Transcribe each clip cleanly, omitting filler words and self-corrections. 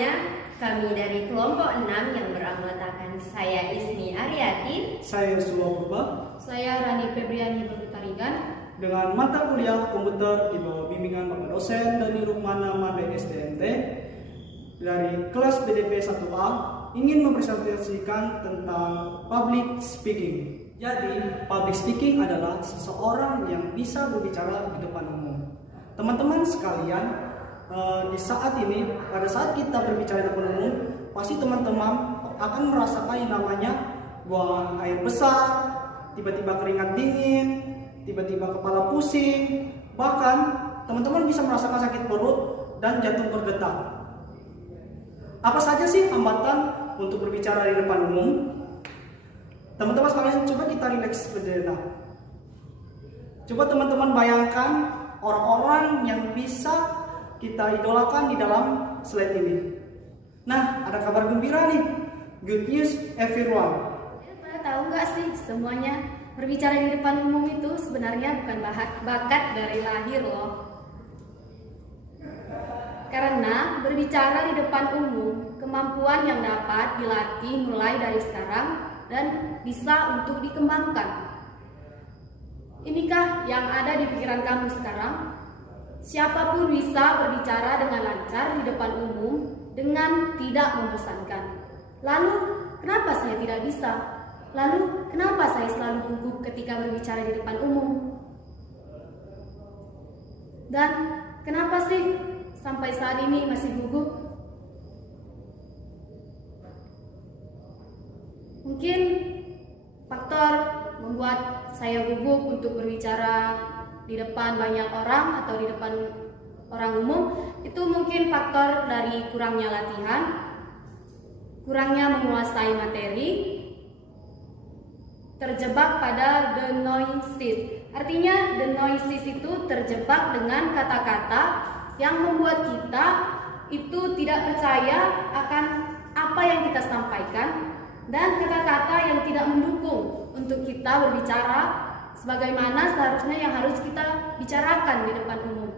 semuanya, kami dari kelompok 6 yang beranggotakan saya Ismi Aryati, Saya Yosua Purba, Saya Rani Febriani Berutarigan. dengan mata kuliah komputer di bawah bimbingan Bapak dosen Dani Rukmana Made SDMT dari kelas BDP 1A ingin mempresentasikan tentang public speaking. Jadi, public speaking adalah seseorang yang bisa berbicara di depan umum. Teman-teman sekalian, pada saat kita berbicara di depan umum, pasti teman-teman akan merasakan yang namanya buang air besar, tiba-tiba keringat dingin, tiba-tiba kepala pusing, bahkan teman-teman bisa merasakan sakit perut dan jantung berdetak. Apa saja sih hambatan untuk berbicara di depan umum? Teman-teman sekalian, coba kita rileks sejenak. Coba teman-teman bayangkan orang-orang yang bisa kita idolakan di dalam slide ini. Nah, ada kabar gembira nih. Good news everyone. Pada tahu nggak sih semuanya berbicara di depan umum itu sebenarnya bukan bakat dari lahir loh. Karena berbicara di depan umum, kemampuan yang dapat dilatih mulai dari sekarang dan bisa untuk dikembangkan. Inikah yang ada di pikiran kamu sekarang? Siapapun bisa berbicara dengan lancar di depan umum dengan tidak membosankan. Lalu, kenapa saya tidak bisa? Lalu, kenapa saya selalu gugup ketika berbicara di depan umum? Dan kenapa sih sampai saat ini masih gugup? Mungkin faktor membuat saya gugup untuk berbicara di depan banyak orang atau di depan orang umum itu mungkin faktor dari kurangnya latihan, kurangnya menguasai materi, terjebak pada the noises. Artinya the noises itu terjebak dengan kata-kata yang membuat kita itu tidak percaya akan apa yang kita sampaikan dan kata-kata yang tidak mendukung untuk kita berbicara sebagaimana seharusnya yang harus kita bicarakan di depan umum.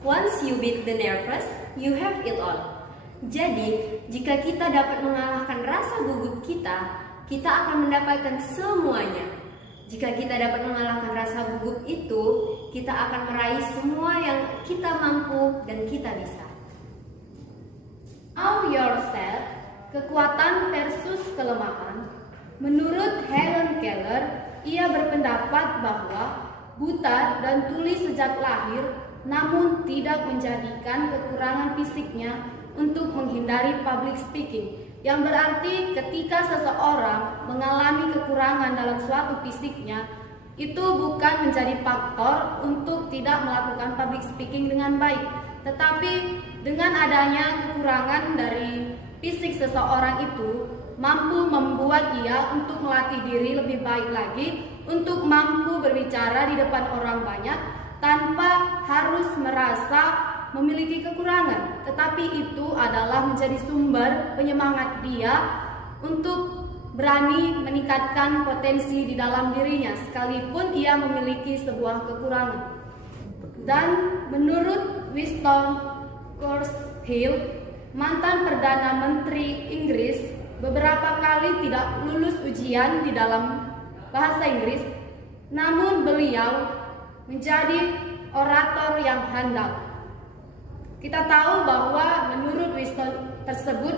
Once you beat the nervous, you have it all. Jadi, jika kita dapat mengalahkan rasa gugup kita, kita akan mendapatkan semuanya. Jika kita dapat mengalahkan rasa gugup itu, kita akan meraih semua yang kita mampu dan kita bisa. Know yourself, kekuatan versus kelemahan. Menurut Helen Keller, ia berpendapat bahwa buta dan tuli sejak lahir, namun tidak menjadikan kekurangan fisiknya untuk menghindari public speaking. Yang berarti ketika seseorang mengalami kekurangan dalam suatu fisiknya, itu bukan menjadi faktor untuk tidak melakukan public speaking dengan baik. Tetapi dengan adanya kekurangan dari fisik seseorang itu, mampu membuat ia untuk melatih diri lebih baik lagi untuk mampu berbicara di depan orang banyak tanpa harus merasa memiliki kekurangan, tetapi itu adalah menjadi sumber penyemangat dia untuk berani meningkatkan potensi di dalam dirinya sekalipun ia memiliki sebuah kekurangan. Dan menurut Winston Churchill, mantan Perdana Menteri Inggris, beberapa kali tidak lulus ujian di dalam bahasa Inggris, namun beliau menjadi orator yang handal. Kita tahu bahwa menurut Winston tersebut,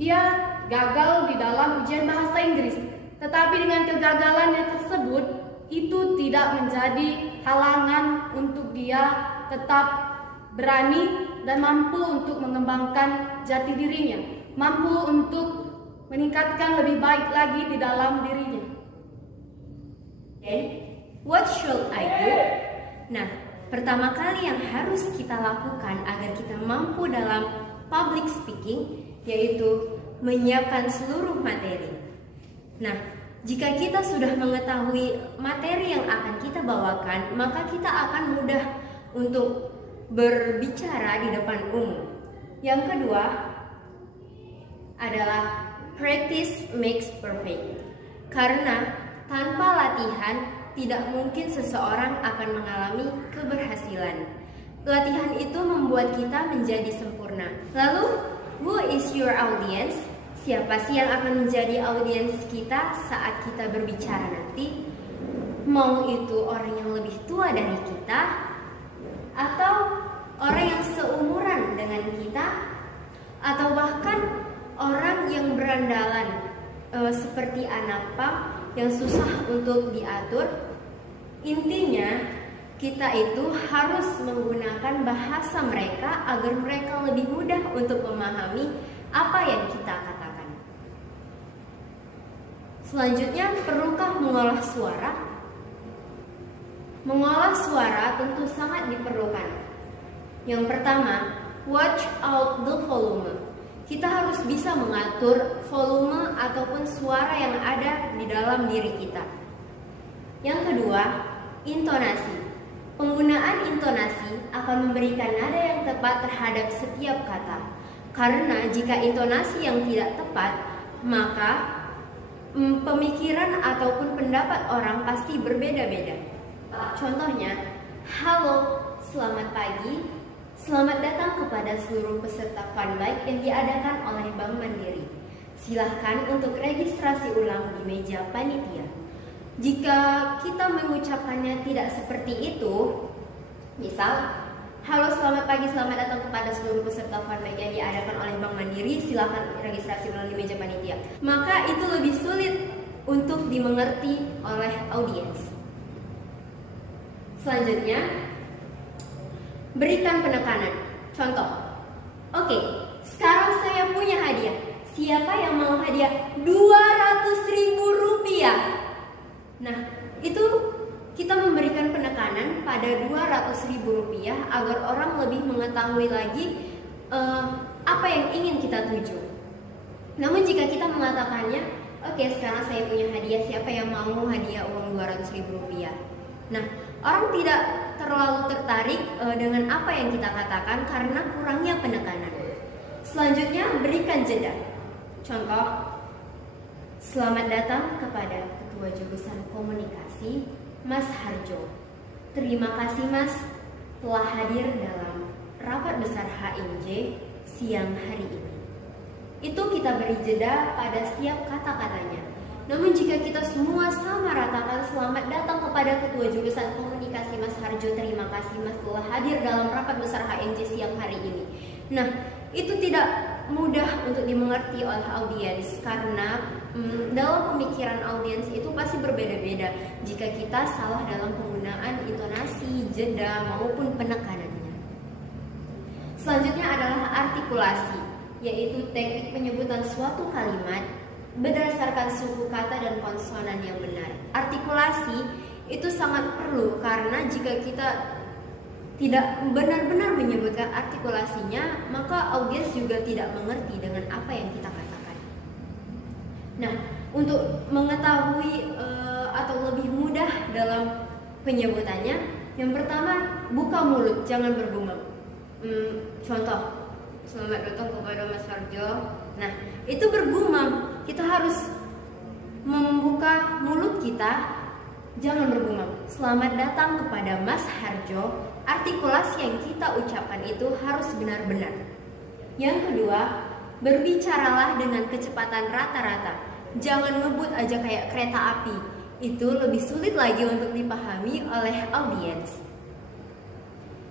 ia gagal di dalam ujian bahasa Inggris. Tetapi dengan kegagalannya tersebut, itu tidak menjadi halangan untuk dia tetap berani dan mampu untuk mengembangkan jati dirinya, mampu untuk meningkatkan lebih baik lagi di dalam dirinya. Then, what should I do? Nah, pertama kali yang harus kita lakukan agar kita mampu dalam public speaking yaitu menyiapkan seluruh materi. Nah, jika kita sudah mengetahui materi yang akan kita bawakan, maka kita akan mudah untuk berbicara di depan umum. Yang kedua adalah practice makes perfect. Karena tanpa latihan tidak mungkin seseorang akan mengalami keberhasilan. Latihan itu membuat kita menjadi sempurna. Lalu, who is your audience? Siapa sih yang akan menjadi audiens kita saat kita berbicara nanti? Mau itu orang yang lebih tua dari kita, atau orang yang seumuran dengan kita, atau bahkan orang yang berandalan seperti anak pang yang susah untuk diatur. Intinya, kita itu harus menggunakan bahasa mereka agar mereka lebih mudah untuk memahami apa yang kita katakan. Selanjutnya, perlukah mengolah suara? Mengolah suara tentu sangat diperlukan. Yang pertama, watch out the volume. Kita harus bisa mengatur volume ataupun suara yang ada di dalam diri kita. Yang kedua, intonasi. Penggunaan intonasi akan memberikan nada yang tepat terhadap setiap kata. Karena jika intonasi yang tidak tepat, maka pemikiran ataupun pendapat orang pasti berbeda-beda. Contohnya, halo, selamat pagi, selamat datang kepada seluruh peserta Fun Bike yang diadakan oleh Bank Mandiri. Silahkan untuk registrasi ulang di meja panitia. Jika kita mengucapkannya tidak seperti itu, misal, halo selamat pagi, selamat datang kepada seluruh peserta Fun Bike yang diadakan oleh Bank Mandiri, silakan registrasi ulang di meja panitia. Maka itu lebih sulit untuk dimengerti oleh audiens. Selanjutnya, berikan penekanan. Contoh, oke, sekarang saya punya hadiah. Siapa yang mau hadiah? 200.000 rupiah. Nah, itu kita memberikan penekanan pada 200.000 rupiah agar orang lebih mengetahui lagi apa yang ingin kita tuju. Namun jika kita mengatakannya, oke, sekarang saya punya hadiah, siapa yang mau hadiah uang 200.000 rupiah? Nah, orang tidak terlalu tertarik dengan apa yang kita katakan karena kurangnya penekanan. Selanjutnya, berikan jeda. Contoh, selamat datang kepada Ketua Jurusan Komunikasi, Mas Harjo. Terima kasih Mas telah hadir dalam rapat besar HMJ siang hari ini. Itu kita beri jeda pada setiap kata-katanya. Namun jika kita semua sama ratakan selamat datang kepada Ketua Jurusan Komunikasi Mas Harjo, terima kasih Mas telah hadir dalam rapat besar HMJ siang hari ini. Nah, itu tidak mudah untuk dimengerti oleh audiens karena dalam pemikiran audiens itu pasti berbeda-beda jika kita salah dalam penggunaan intonasi, jeda maupun penekanannya. Selanjutnya adalah artikulasi, yaitu teknik penyebutan suatu kalimat berdasarkan suku kata dan konsonan yang benar. Artikulasi itu sangat perlu karena jika kita tidak benar-benar menyebutkan artikulasinya, maka audiens juga tidak mengerti dengan apa yang kita katakan. Nah, untuk mengetahui atau lebih mudah dalam penyebutannya, yang pertama, buka mulut, jangan bergumam. Contoh, selamat datang kepada Mas Harjo. Nah, itu bergumam. Kita harus membuka mulut kita, jangan bergumam. Selamat datang kepada Mas Harjo. Artikulasi yang kita ucapkan itu harus benar-benar. Yang kedua, berbicaralah dengan kecepatan rata-rata. Jangan ngebut aja kayak kereta api. Itu lebih sulit lagi untuk dipahami oleh audiens.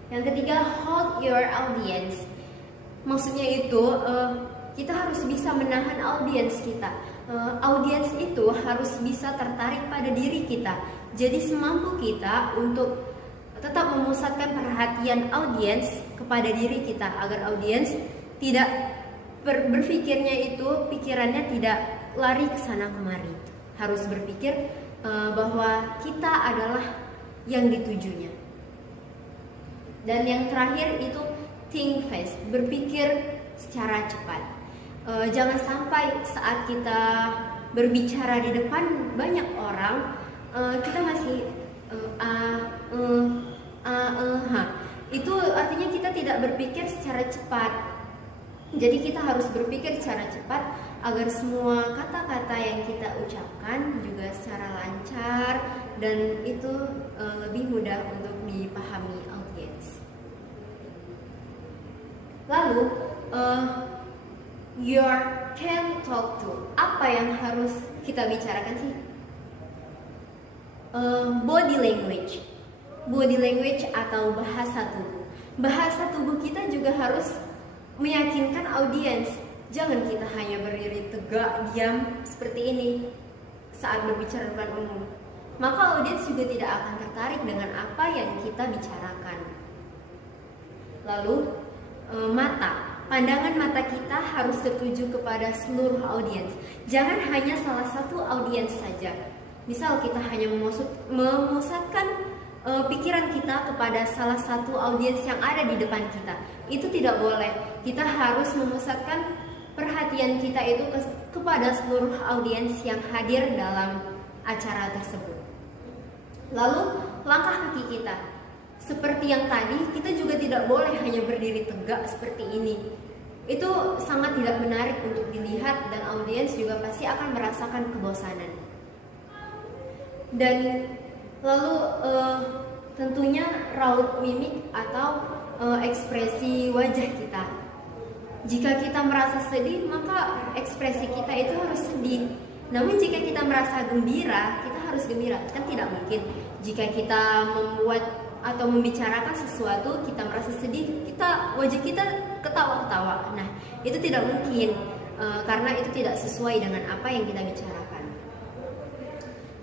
Yang ketiga, hold your audience. Maksudnya itu kita harus bisa menahan audiens kita. Audiens itu harus bisa tertarik pada diri kita. Jadi semampu kita untuk tetap memusatkan perhatian audiens kepada diri kita agar audiens tidak berpikirnya itu pikirannya tidak lari ke sana kemari. Harus berpikir bahwa kita adalah yang ditujunya. Dan yang terakhir itu think fast, berpikir secara cepat. Jangan sampai saat kita berbicara di depan banyak orang kita masih itu artinya kita tidak berpikir secara cepat. Jadi kita harus berpikir secara cepat agar semua kata-kata yang kita ucapkan juga secara lancar dan itu lebih mudah untuk dipahami audiens. Lalu, your can talk to, apa yang harus kita bicarakan sih? Body language. Body language atau bahasa tubuh. Bahasa tubuh kita juga harus meyakinkan audiens. Jangan kita hanya berdiri tegak, diam seperti ini saat berbicara depan umum. Maka audiens juga tidak akan tertarik dengan apa yang kita bicarakan. Lalu, mata. Pandangan mata kita harus tertuju kepada seluruh audiens. Jangan hanya salah satu audiens saja. Misal kita hanya memusatkan pikiran kita kepada salah satu audiens yang ada di depan kita. Itu tidak boleh. Kita harus memusatkan perhatian kita itu kepada seluruh audiens yang hadir dalam acara tersebut. Lalu, langkah kaki kita. Seperti yang tadi, kita juga tidak boleh hanya berdiri tegak seperti ini. Itu sangat tidak menarik untuk dilihat dan audiens juga pasti akan merasakan kebosanan. Dan lalu tentunya raut mimik atau ekspresi wajah kita. Jika kita merasa sedih, maka ekspresi kita itu harus sedih. Namun jika kita merasa gembira, kita harus gembira. Kan tidak mungkin jika kita membuat atau membicarakan sesuatu, kita merasa sedih, wajah kita ketawa-ketawa. Nah, itu tidak mungkin karena itu tidak sesuai dengan apa yang kita bicarakan.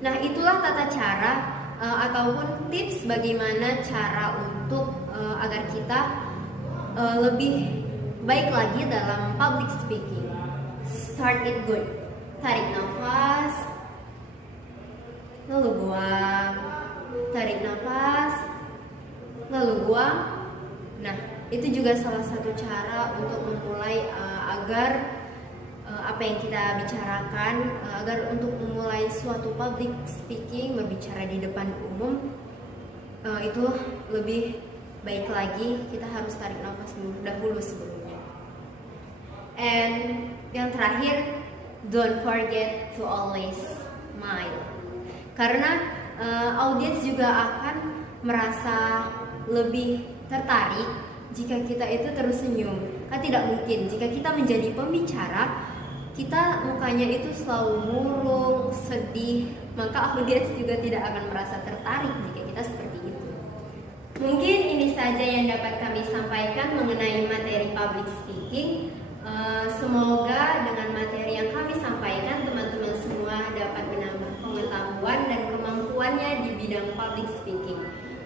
Nah, itulah tata cara ataupun tips bagaimana cara untuk agar kita lebih baik lagi dalam public speaking. Start it good. Tarik nafas, lalu buang. Tarik nafas, lalu buang. Nah, itu juga salah satu cara untuk memulai agar apa yang kita bicarakan, agar untuk memulai suatu public speaking, berbicara di depan umum, itu lebih baik lagi. Kita harus tarik nafas dahulu sebelumnya. And yang terakhir, don't forget to always smile. Karena audiens juga akan merasa lebih tertarik jika kita itu terus senyum. Kan tidak mungkin jika kita menjadi pembicara, kita mukanya itu selalu murung, sedih, maka audiens juga tidak akan merasa tertarik jika kita seperti itu. Mungkin ini saja yang dapat kami sampaikan mengenai materi public speaking. Semoga dengan materi yang kami sampaikan, teman-teman semua dapat menambah pengetahuan dan kemampuannya di bidang public speaking.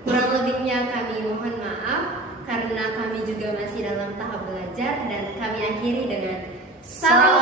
Kurang lebihnya kami mohon maaf karena kami juga masih dalam tahap belajar, dan kami akhiri dengan salam